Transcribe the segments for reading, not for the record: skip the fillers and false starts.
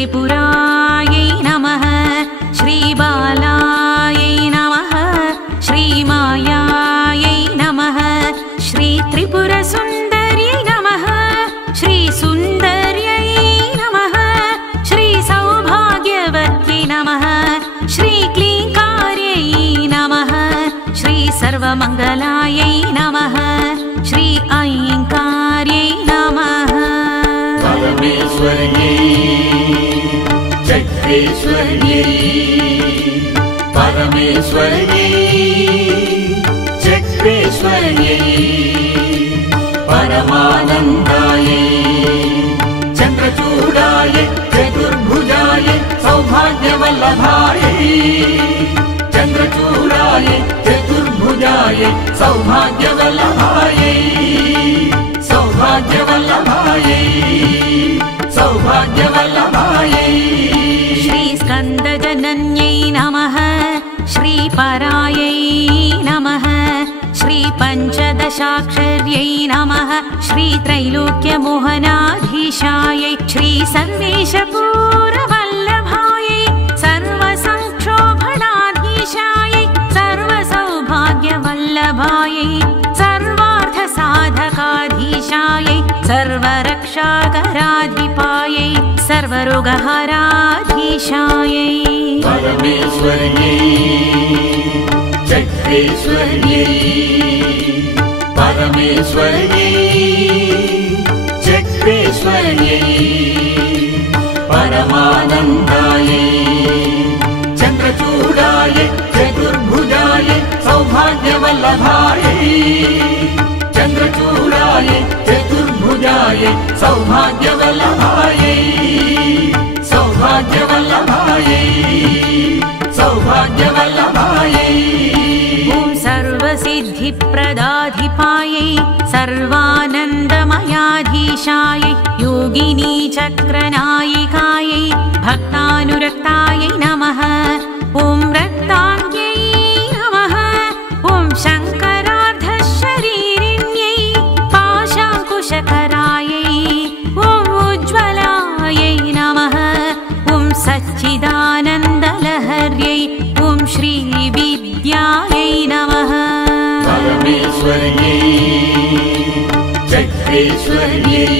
त्रिपुरायै नमः श्रीबालायै नमः श्रीमायायै नमः श्रीत्रिपुरसुन्दर्यै नमः श्रीसुन्दर्यै नमः श्रीसौभाग्यवत्यै नमः श्रीक्लीङ्कार्यै नमः श्रीसर्वमङ्गलायै नमः श्री ऐङ्कार्यै नमः परमेश्वर्यै चक्रेश्वर्यै परमेश्वर्यै चक्रेश्वर्यै परमानन्दायै चन्द्रचूडायै चतुर्भुजायै सौभाग्यवल्लभायै चन्द्रचूडायै चतुर्भुजायै सौभाग्यवल्लभायै सौभाग्यवल्लभायै सौभाग्यवल्लभायै श्रीस्कन्दजनन्यै नमः श्रीपरायै नमः श्रीपञ्चदशाक्षर्यै नमः श्रीत्रैलोक्यमोहनाधीशायै श्रीसर्वेशपूरवल्लभायै सर्वसंक्षोभणाधीशायै सर्वसौभाग्यवल्लभायै सर्वार्थसाधकाधीशायै सर्वरक्षाकराधिपायै सर्वरोगहराधीशायै परमेश्वर्यै चक्रेश्वर्यै परमेश्वर्यै चक्रेश्वर्यै परमानन्दायै चन्द्रचूडायै चतुर्भुजायै सौभाग्यवल्लभायै चन्द्रचूडायै चतुर्भुजायै सौभाग्यवल्लभायै सौभाग्यवल्लभायै सौभाग्यवल्लभायै ॐ सर्वसिद्धिप्रदाधिपायै सर्वानन्दमयाधीशायै योगिनी चक्रनायिकायै भक्तानुरक्तायै नमः ॐ रक्ताङ्ग्यै नमः ॐ शङ्करार्धशरीरिण्यै पाशाङ्कुशकरायै ॐ उज्ज्वलायै नमः ॐ सच्चिदानन्दलहर्यै ॐ श्रीविद्यायै नमः परमेश्वर्यै चक्रेश्वर्यै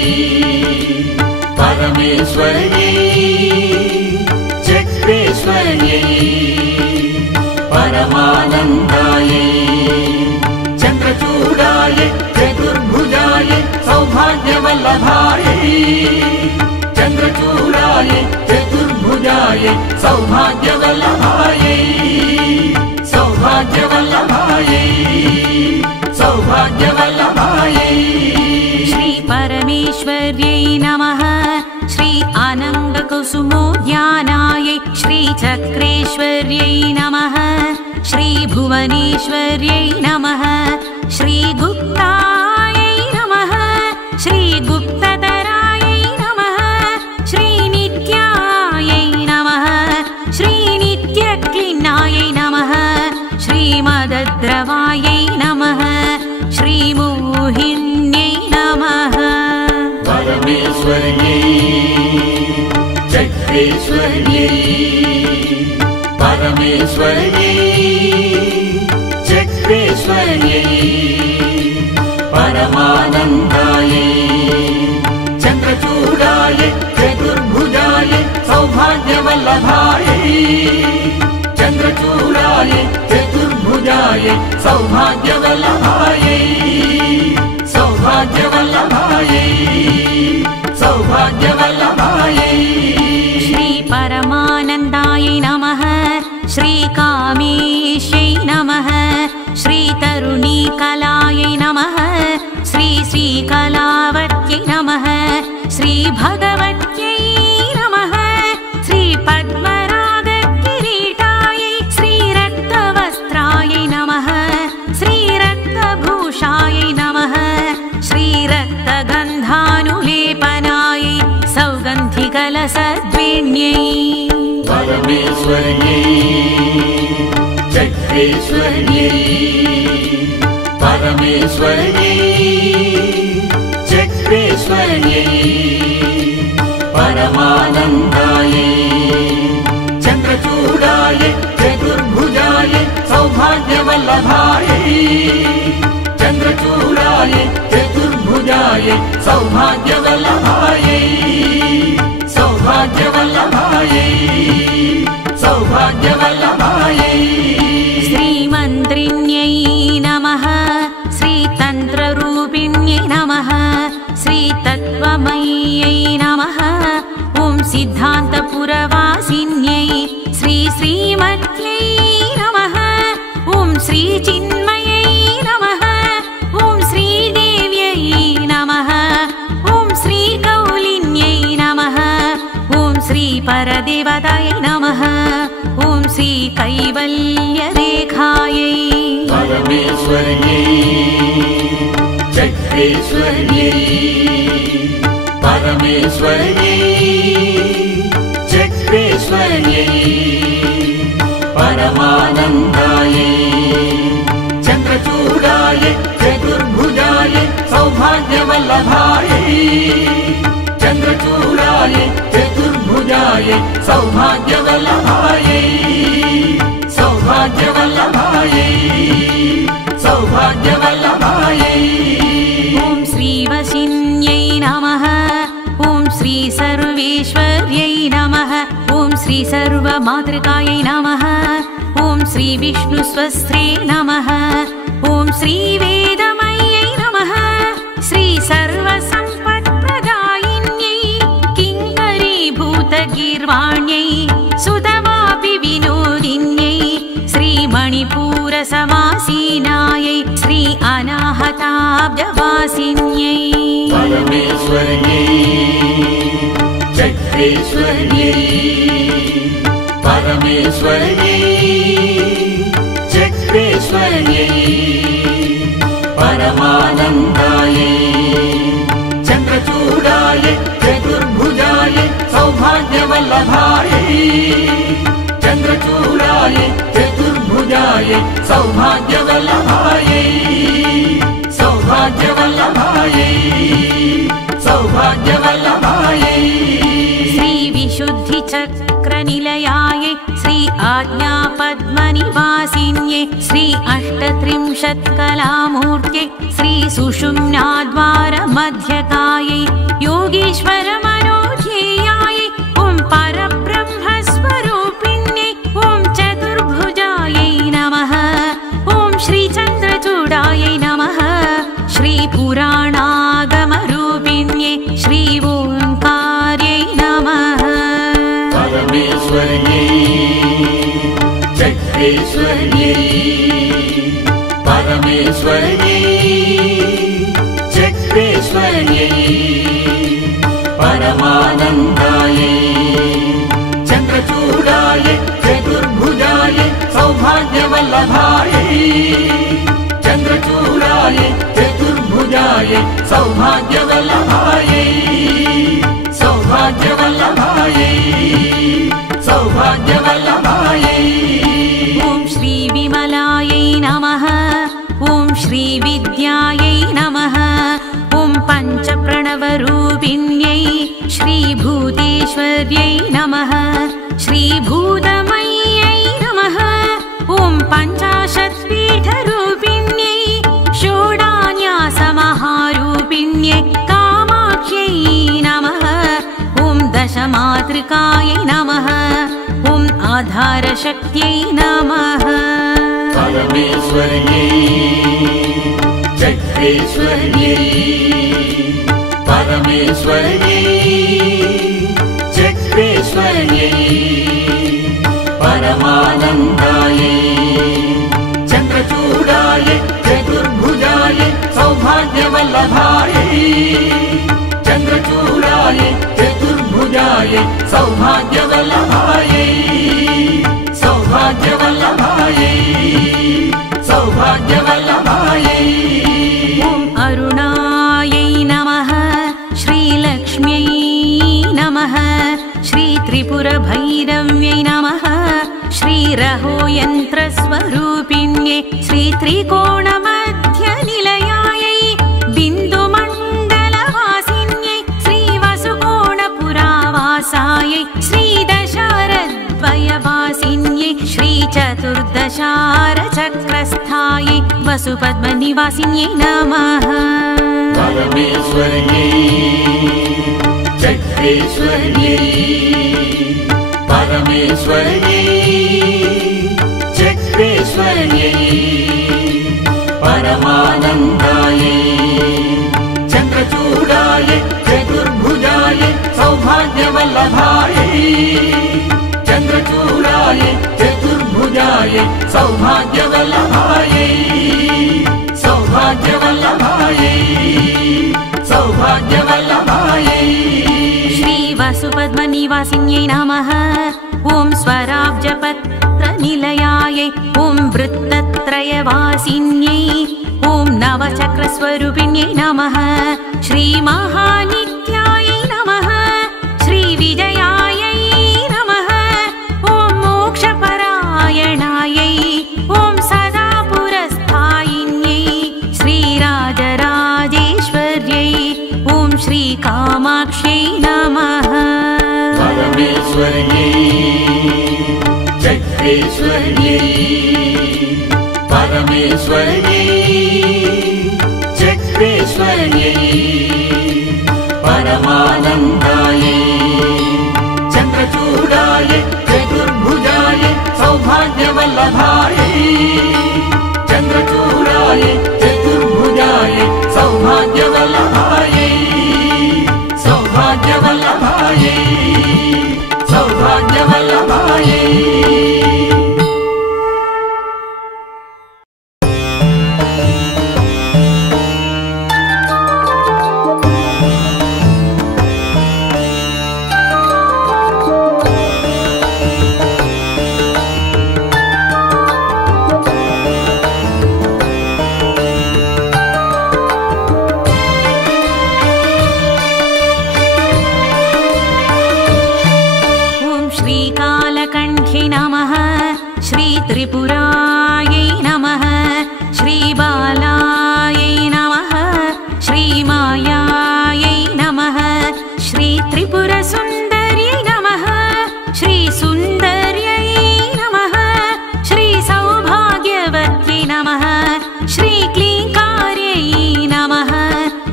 परमेश्वर्यै चक्रेश्वर्यै परमानन्दायै चन्द्रचूडायै चतुर्भुजायै सौभाग्यवल्लभायै चन्द्रचूडायै चतुर्भुजायै सौभाग्यवल्लभायै सौभाग्यवल्लभायै सौभाग्यवल्लभायै श्रीपरमेश्वर्यै नमः श्री आनन्दकुसुमोद्यानायै श्रीचक्रेश्वर्यै नमः श्रीभुवनेश्वर्यै नमः श्रीगुप्तायै नमः श्रीगुप्तधरायै नमः श्रीनित्यायै नमः श्रीनित्यक्लिन्नायै नमः श्रीमदद्रवायै नमः श्रीमोहिन्यै नमः परमेश्वर्यै चक्रेश्वर्यै परमेश्वर्यै चक्रेश्वर्यै परमानन्दायै चन्द्रचूडायै चतुर्भुजायै सौभाग्यवल्लभायै चन्द्रचूडायै चतुर्भुजायै सौभाग्यवल्लभायै सौभाग्यवल्लभायै सौभाग्यवल्लभायै श्रीपरमानन्दायै नमः श्रीकामेश्यै नमः श्रीतरुणीकलायै नमः श्रीकलावत्यै नमः श्रीभगवत्यै नमः श्रीपद्मरागकिरीटायै श्रीरक्तवस्त्रायै नमः श्रीरक्तभूषायै नमः श्रीरक्तगन्धानुलेपनायै सौगन्धिकलसद्विण्यै परमेश्वर्यै चक्रेश्वर्यै परमेश्वर्यै चक्रेश्वर्यै परमानन्दायै चन्द्रचूडायै चतुर्भुजायै सौभाग्यवल्लभायै चन्द्रचूडायै चतुर्भुजायै सौभाग्यवल्लभायै सौभाग्यवल्लभायै सौभाग्यवल्लभायै श्रीमन्त्रिण्यै नमः श्रीतन्त्ररूपिण्यै नमः श्रीतत्त्वमय्यै नमः ॐ सिद्धान्तपुरवासिन्यै श्रीमत्यै नमः ॐ श्रीचिन्मयै नमः ॐ श्रीदेव्यै नमः ॐ श्रीकौलिन्यै नमः ॐ श्रीपरदेवतायै नमः ॐ श्रीकैवल्यरेखायै परमेश्वर्यै चक्रेश्वर्यै परमेश्वर्यै चक्रेश्वर्यै परमानन्दायै चन्द्रचूडायै चतुर्भुजायै सौभाग्यवल्लभायै चन्द्रचूडायै चतुर्भुजायै सौभाग्यवल्लभायै सौभाग्यवल्लभायै सौभाग्यवल्लभायै ॐ श्रीवशिन्यै नमः ॐ श्रीसर्वेश्वर्यै नमः ॐ श्रीसर्वमातृकायै नमः ॐ श्रीविष्णुस्वस्त्रे नमः ॐ श्रीवेदमय्यै नमः श्रीसर्वसम्पत्प्रदायिन्यै किङ्करीभूतगीर्वाण्यै सुतवापि विनोदिन्यै श्रीमणिपूरसमासीनायै श्री अनाहताब्जवासिन्यै परमेश्वर्यै चक्रेश्वर्यै परमेश्वर्यै चक्रेश्वर्यै परमानन्दायै चन्द्रचूडायै चतुर्भुजायै सौभाग्यवल्लभायै चन्द्रचूडायै चतुर्भुजायै सौभाग्यवल्लभायै सौभाग्यवल्लभायै सौभाग्यवल्लभायै श्रीविशुद्धिचक्रनिलयायै श्री आज्ञापद्मनिवासिन्यै श्री अष्टत्रिंशत्कलामूर्त्यै श्री सुषुम्नाद्वारमध्यकायै योगीश्वरमनोध्येयायै ॐ परब्रह्मस्वरूपिण्यै ॐ चतुर्भुजायै नमः ॐ श्रीचन्द्रचूडायै नमः श्रीपुराणागमरूपिण्यै श्री ओङ्कार्यै नमः परमेश्वर्यै चक्रेश्वर्यै परमेश्वर्यै चक्रेश्वर्यै परमानन्दायै चन्द्रचूडायै चतुर्भुजायै सौभाग्यवल्लभायै चन्द्रचूडायै चतुर्भुजायै सौभाग्यवल्लभायै सौभाग्यवल्लभायै सौभाग्यवल्लभायै ॐ श्रीविमलायै नमः ॐ श्रीविद्यायै नमः ॐ पञ्चप्रणवरूपिण्यै श्रीभूतेश्वर्यै नमः श्रीभूतमय्यै नमः ॐ पञ्चाशत्पीठरूपिण्यै षोडान्यासमहारूपिण्यै कामाक्ष्यै नमः ॐ दशमातृकायै नमः ॐ आधारशक्त्यै नमः परमेश्वर्यै चक्रेश्वर्यै परमेश्वर्यै चक्रेश्वर्यै परमानन्दायै चन्द्रचूडायै चतुर्भुजायै सौभाग्यवल्लभायै चन्द्रचूडायै चतुर्भुजायै सौभाग्यवल्लभायै सौभाग्यवल्लभायै सौभाग्यवल्लभायै ॐ अरुणायै नमः श्रीलक्ष्म्यै नमः श्रीत्रिपुरभैरव्यै नमः श्रीरहोयन्त्रस्वरूपिण्यै श्रीत्रिकोणमध्यनिलयायै बिन्दुमण्डलवासिन्यै श्रीवसुकोणपुरावासायै श्रीदशारद्वयवासिन्यै चतुर्दशारचक्रस्थायै वसुपद्मनिवासिन्यै नमः परमेश्वर्यै चक्रेश्वर्यै परमेश्वर्यै चक्रेश्वर्यै परमानन्दायै चन्द्रचूडायै चतुर्भुजायै सौभाग्यवल्लभायै चन्द्रचूडायै चतुर्भुजायै सौभाग्यवल्लभायै सौभाग्यवल्लभायै सौभाग्यवल्लभायै श्रीवसुपद्मनिवासिन्यै नमः ॐ स्वराब्जपत्रनिलयायै ॐ वृत्तत्रयवासिन्यै ॐ नवचक्रस्वरूपिण्यै नमः श्रीमहानित्यायै नमः श्रीविजयायै नमः ॐ मोक्षपरायणायै ॐ सदा पुरस्थायिन्यै श्रीराजराजेश्वर्यै ॐ श्रीकामाक्ष्यै नमः परमेश्वर्यै चक्रेश्वर्यै परमेश्वर्यै चक्रेश्वर्यै परमानन्दायै चन्द्रचूडायै चतुर्भुजायै सौभाग्यवल्लभायै चन्द्रचूडायै चतुर्भुजायै सौभाग्यवल्लभायै सौभाग्यवल्लभायै सौभाग्यवल्लभायै त्रिपुरायै नमः श्रीबालायै नमः श्रीमायायै नमः श्रीत्रिपुरसुन्दर्यै नमः श्रीसुन्दर्यै नमः श्रीसौभाग्यवत्यै नमः श्रीक्लीङ्कार्यै नमः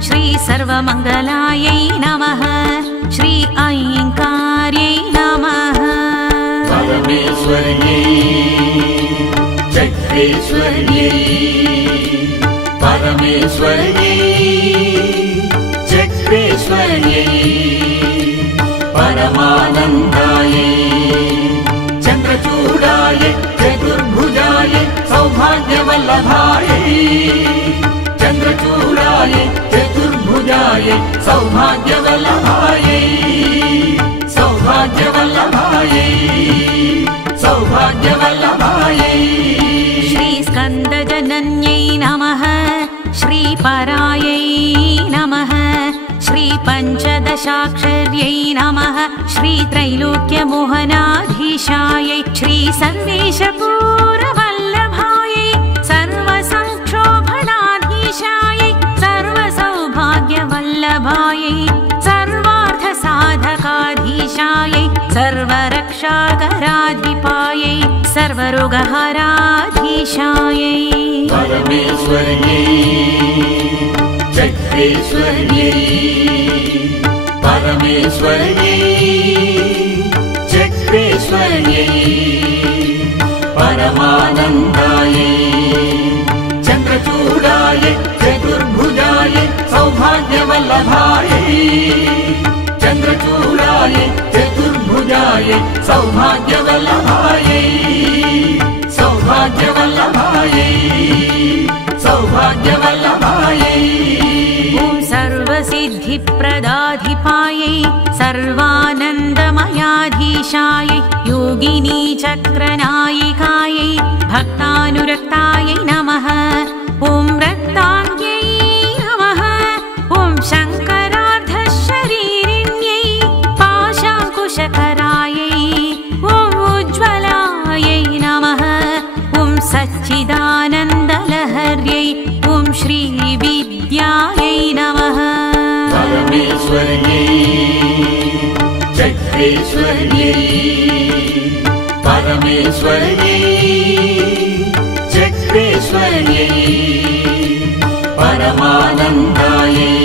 श्रीसर्वमङ्गलायै नमः श्री ऐङ्कार्यै नमः परमेश्वर्यै चक्रेश्वर्यै परमेश्वर्यै चक्रेश्वर्यै परमानन्दायै चन्द्रचूडायै चतुर्भुजायै सौभाग्यवल्लभायै चन्द्रचूडायै चतुर्भुजायै सौभाग्यवल्लभायै सौभाग्यवल्लभायै सौभाग्यवल्लभायै श्रीस्कन्दजनन्यै नमः श्रीपरायै नमः श्रीपञ्चदशाक्षर्यै नमः श्रीत्रैलोक्यमोहनाधीशायै श्रीसर्वेशपूरवल्लभायै सर्वसंक्षोभणाधीशायै सर्वसौभाग्यवल्लभायै सर्वार्थसाधकाधीशायै सर्वरक्षाकराधिपायै सर्वरोगहराधीशायै परमेश्वर्यै चक्रेश्वर्यै परमेश्वर्यै चक्रेश्वर्यै परमानन्दायै चन्द्रचूडायै चतुर्भुजायै सौभाग्यवल्लभायै चन्द्रचूडायै चतुर्भुजायै सौभाग्यवल्लभायै सौभाग्यवल्लभायै सौभाग्यवल्लभायै ॐ सर्वसिद्धिप्रदाधिपायै सर्वानन्दमयाधीशायै योगिनीचक्रनायिकायै भक्तानुरक्तायै नमः ॐ रक्ताङ्ग्यै नमः ॐ शङ्करार्धशरीरिण्यै पाशाङ्कुशकरायै ॐ उज्ज्वलायै नमः ॐ सच्चिदानन्दलहर्यै ॐ श्रीविद्यायै नमः परमेश्वर्यै चक्रेश्वर्यै परमेश्वर्यै चक्रेश्वर्यै परमानन्दायै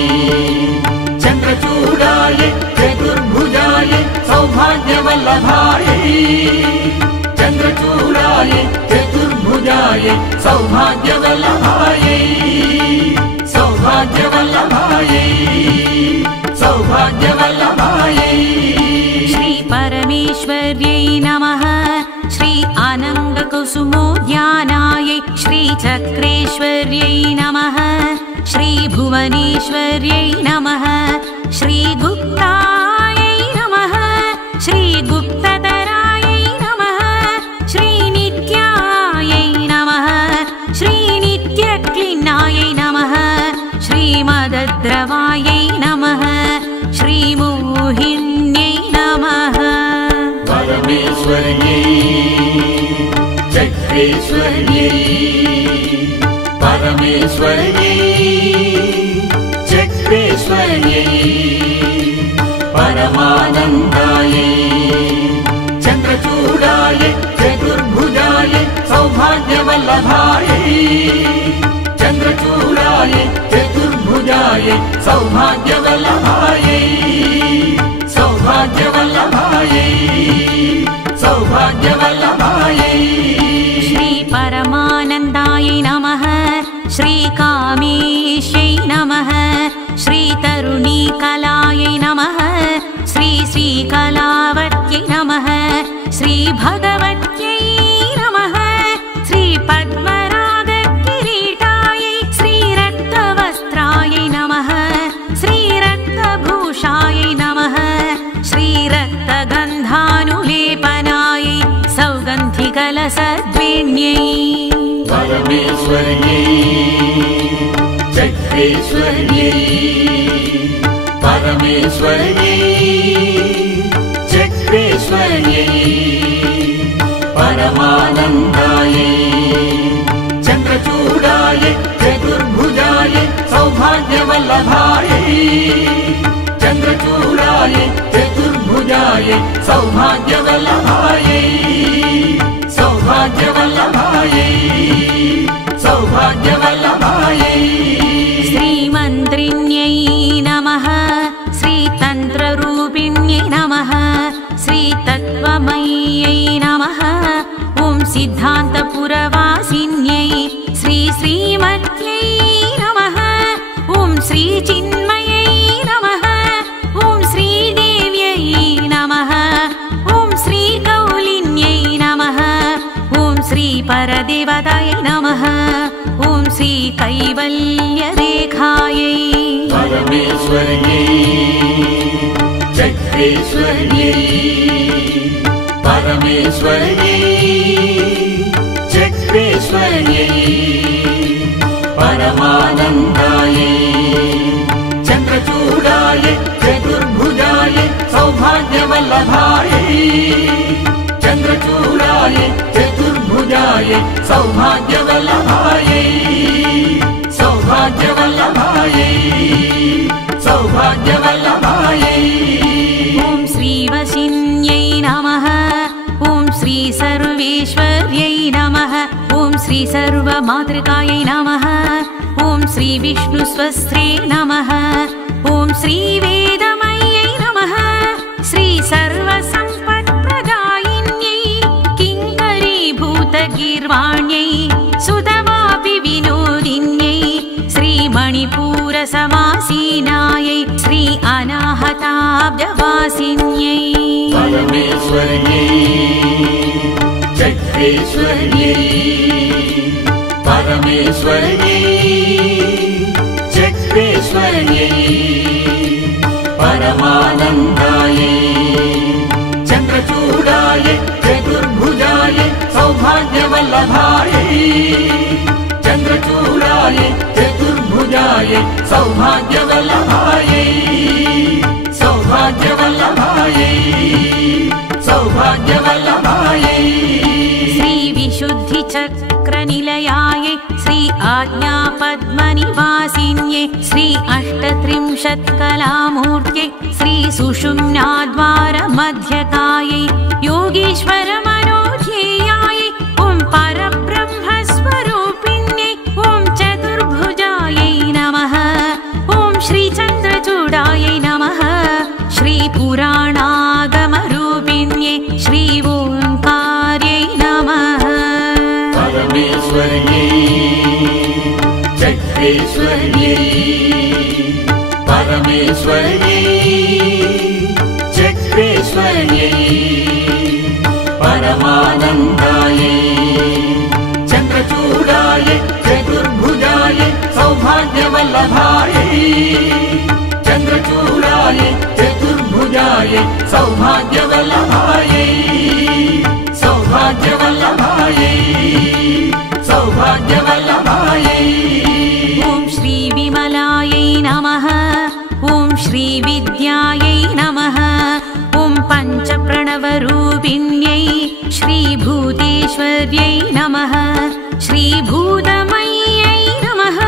चन्द्रचूडायै चतुर्भुजायै सौभाग्यवल्लभायै चन्द्रचूडायै चतुर्भुजायै सौभाग्यवल्लभायै सौभाग्यवल्लभायै सौभाग्यवल्लभायै श्री परमेश्वर्यै नमः श्री अनङ्गकुसुमोद्यानायै श्री चक्रेश्वर्यै नमः श्री भुवनेश्वर्यै नमः श्री गुप्तायै नमः श्री गुप्तधरायै नमः श्री नित्यायै नमः श्री नित्यक्लिन्नायै नमः श्री मदद्रवायै नमः श्री मोहिन्यै नमः परमेश्वर्यै चक्रेश्वर्यै परमेश्वर्यै चक्रेश्वर्यै परमानन्दायै चन्द्रचूडायै चतुर्भुजायै सौभाग्यवल्लभायै चन्द्रचूडायै चतुर्भुजायै सौभाग्यवल्लभायै सौभाग्यवल्लभायै सौभाग्यवल्लभायै श्री परमानन्दायै नमः श्री कामेश्यै नमः श्री तरुणीकलायै नमः श्री श्रीकलावत्यै नमः श्री भगवत्यै नमः श्री पद्मरागकिरीटायै श्री रक्तवस्त्रायै नमः श्री रक्तभूषायै नमः श्री रक्तगन्धानुलेपनायै सौगन्धिकलसद्विण्यै परमेश्वर्यै चक्रेश्वर्यै परमेश्वर्यै चक्रेश्वर्यै परमानन्दायै चन्द्रचूडायै चतुर्भुजायै सौभाग्यवल्लभायै चन्द्रचूडायै चतुर्भुजायै सौभाग्यवल्लभायै सौभाग्यवल्लभायै सौभाग्यवल्लभायै श्रीमन्त्रिण्यै नमः श्री तन्त्ररूपिण्यै नमः श्री तत्त्वमय्यै नमः ॐ सिद्धान्तपुरवासिन्यै श्री श्रीमत्यै नमः ॐ श्री चिन्मयै नमः ॐ श्रीदेव्यै नमः ॐ श्री कौलिन्यै नमः ॐ श्री परदेवतायै नमः ॐ श्री कैवल्यरेखायै परमेश्वर्यै चक्रेश्वर्यै परमेश्वर्यै चक्रेश्वर्यै परमानन्दायै चन्द्रचूडायै चतुर्भुजायै सौभाग्यवल्लभायै चन्द्रचूडायै चतुर्भुजायै सौभाग्यवल्लभायै सौभाग्यवल्लभायै सौभाग्यवल्लभायै ॐ श्रीवशिन्यै नमः ॐ श्री सर्वेश्वर्यै नमः ॐ श्री सर्वमातृकायै नमः ॐ श्री विष्णुस्वस्त्रे नमः ॐ श्री वेदमय्यै नमः श्री सर्वसम्पत्प्रदायिन्यै किङ्करीभूतगीर्वाण्यै सुतवापि विनोदिन्यै श्री मणिपूरसमासीनायै श्री अनाहताब्जवासिन्यै परमेश्वर्यै चक्रेश्वर्यै परमेश्वर्यै चक्रेश्वर्यै परमानन्दायै चन्द्रचूडायै चतुर्भुजायै सौभाग्यवल्लभायै चन्द्रचूडायै चतुर्भुजायै सौभाग्यवल्लभायै सौभाग्यवल्लभायै सौभाग्यवल्लभायै श्री विशुद्धिचक्रनिलयायै श्री आज्ञापद्मनिवासिन्यै श्री अष्टत्रिंशत्कलामूर्त्यै श्री सुषुम्नाद्वारमध्यकायै योगीश्वरमनोध्येयायै ॐ परब्रह्मस्वरूपिण्यै चक्रेश्वर्यै परमेश्वर्यै चक्रेश्वर्यै परमानन्दायै चन्द्रचूडायै चतुर्भुजायै सौभाग्यवल्लभायै चन्द्रचूडायै चतुर्भुजायै सौभाग्यवल्लभायै सौभाग्यवल्लभायै सौभाग्यवल्लभायै ॐ श्री विमलायै नमः ॐ श्री विद्यायै नमः ॐ पञ्चप्रणवरूपिण्यै श्रीभूतेश्वर्यै नमः श्रीभूतमय्यै नमः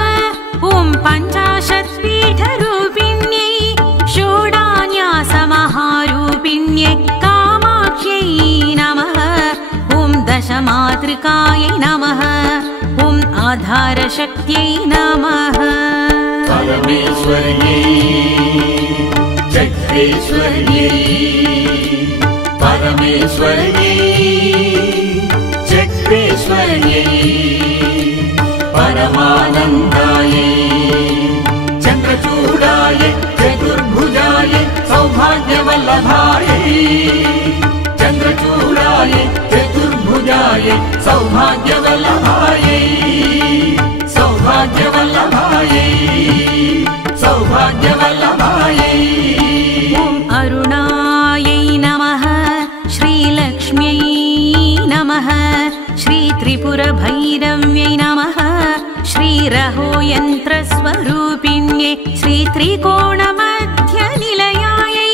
ॐ पञ्चाशत्पीठरूपिण्यै षोडान्यासमहारूपिण्यै कामाक्ष्यै नमः ॐ दशमातृकायै नमः ॐ आधारशक्त्यै नमः परमेश्वर्यै चक्रेश्वर्यै परमेश्वर्यै चक्रेश्वर्यै परमानन्दायै चन्द्रचूडायै चतुर्भुजायै सौभाग्यवल्लभायै चन्द्रचूडायै चतुर्भुजायै सौभाग्यवल्लभायै सौभाग्यवल्लभायै सौभाग्यवल्लभायै ॐ अरुणायै नमः श्रीलक्ष्म्यै नमः श्रीत्रिपुरभैरव्यै नमः श्रीरहोयन्त्रस्वरूपिण्यै श्रीत्रिकोणमध्यनिलयायै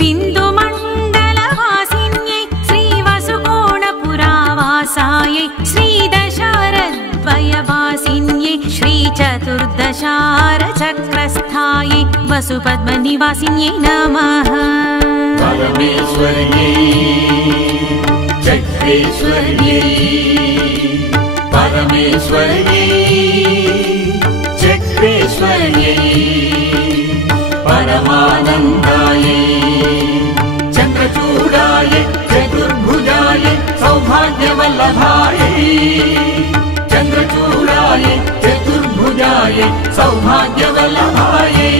बिन्दुमण्डलवासिन्यै श्रीवसुकोणपुरावासायै श्रीदशारद्वयवासिन्यै श्रीचतुर्दशारचक्रस्थायै वसुपद्मनिवासिन्यै नमः परमेश्वर्यै चक्रेश्वर्यै परमेश्वर्यै चक्रेश्वर्यै परमानन्दायै चन्द्रचूडायै चतुर्भुजायै सौभाग्यवल्लभायै चन्द्रचूडायै चतुर्भुजायै सौभाग्यवल्लभायै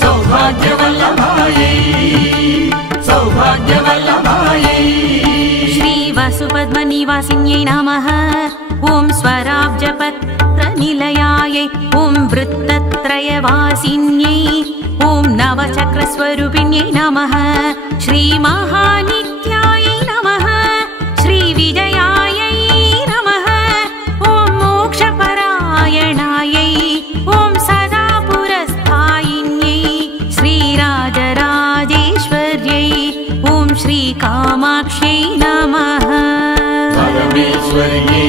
सौभाग्यवल्लभायै सौभाग्यवल्लभायै श्रीवसुपद्मनिवासिन्यै नमः ॐ स्वराब्जपत्रनिलयायै ॐ वृत्तत्रयवासिन्यै ॐ नवचक्रस्वरूपिण्यै नमः श्रीमहानित्यायै नमः श्रीविजयायै नमः ॐ मोक्षपरायणायै ॐ सदा पुरस्थायिन्यै श्रीराजराजेश्वर्यै ॐ श्रीकामाक्ष्यै नमः परमेश्वर्यै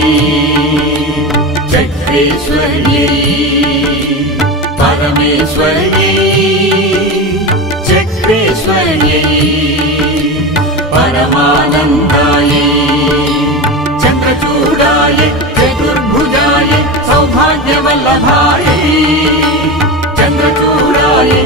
चक्रेश्वर्यै परमेश्वर्यै चक्रेश्वर्यै परमानन्दायै चन्द्रचूडायै चतुर्भुजायै सौभाग्यवल्लभायै चन्द्रचूडायै